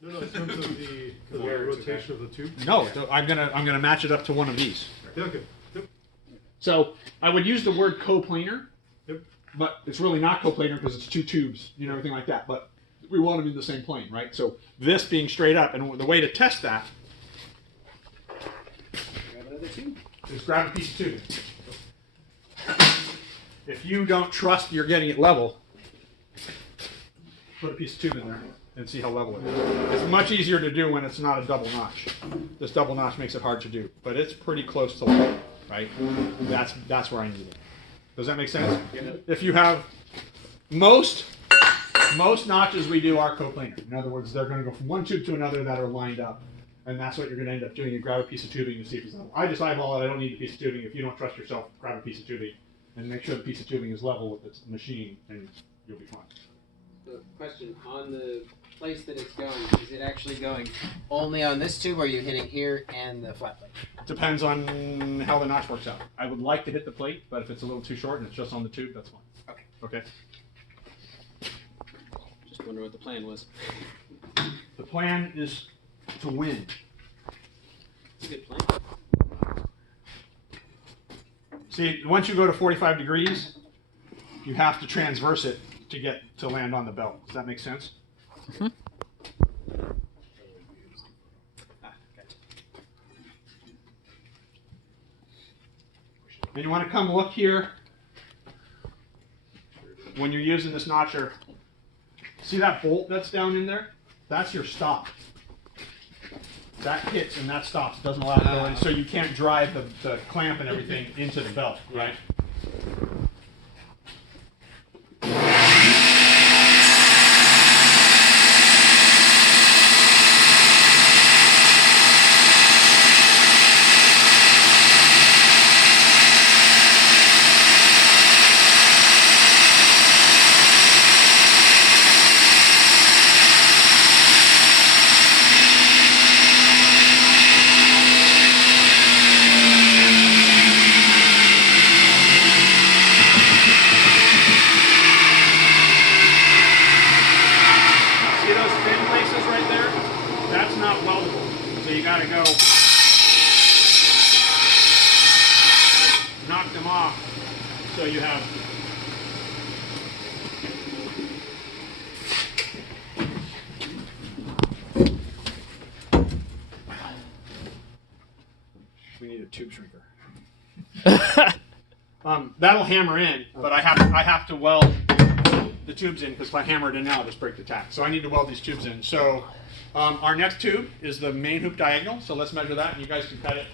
No, no, in terms of the rotation of the tube. No, so I'm gonna match it up to one of these. Yeah, okay. Yep. So I would use the word coplanar, Yep. but it's really not coplanar because it's two tubes, you know, everything like that. But we want them in the same plane, right? So this being straight up, and the way to test that Grab another tube. is grab a piece of tubing. If you don't trust you're getting it level, put a piece of tube in there and see how level it is. It's much easier to do when it's not a double notch. This double notch makes it hard to do, but it's pretty close to level, right? That's where I need it. Does that make sense? If you have most notches we do are coplanar. In other words, they're going to go from one tube to another that are lined up, and that's what you're going to end up doing. You grab a piece of tubing to see if it's level. I just eyeball it. I don't need a piece of tubing. If you don't trust yourself, grab a piece of tubing and make sure the piece of tubing is level with the machine, and you'll be fine. So, question on the place that it's going, is it actually going only on this tube, or are you hitting here and the flat plate? Depends on how the notch works out. I would like to hit the plate, but if it's a little too short and it's just on the tube, that's fine. Okay. Okay. Just wonder what the plan was. The plan is to win. It's a good plan. See, once you go to 45 degrees, you have to transverse it to get to land on the belt. Does that make sense? Ah, gotcha. And you want to come look here when you're using this notcher. See that bolt that's down in there? That's your stop. That hits and that stops. It doesn't allow it to go in, so you can't drive the clamp and everything into the belt, right? See those thin places right there? That's not weldable. So you gotta go knock them off so you have we need a tube shrinker. That'll hammer in, but I have to weld the tubes in, because if I hammer it in now, I'll just break the tack. So I need to weld these tubes in. So our next tube is the main hoop diagonal. So let's measure that, and you guys can cut it